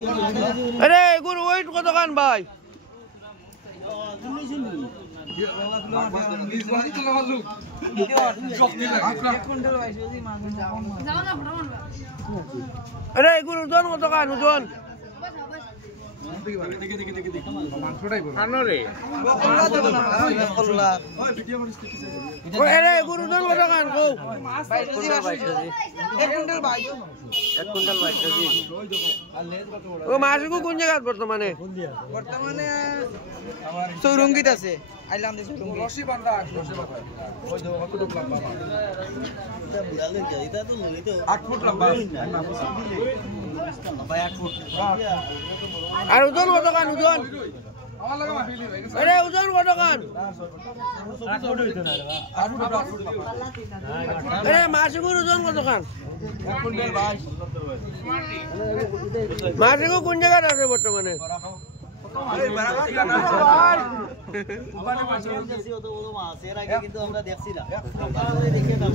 আরে গুরু ওয়েট কত কান ভাই আরে গুরু জন কত কান ওজন গুরুজন কত কান কো মাছগু কোন জায়গায় বর্তমানে চৌরঙ্গিত আছে আইলাম দে চৌরঙ্গি রশি বাঁধা ওই তো কত লম্বা এটা বুড়ালে যাই এটা তো নই তো 8 ফুট লম্বা ভাই 8 ফুট আর ওজন কত কান ওজন আমার লাগা মাফিলি ভাই আরে ওজন কত কান 8 ফুট হইতো না 8 ফুট আরে মাছগুর ওজন কত কান 1 কুইন্টাল ভাই মাছগু কোন জায়গায় আছে বর্তমানে আরে বারাবাস না ভাই ওখানে মাছ কিন্তু আমরা দেখছি না দেখে না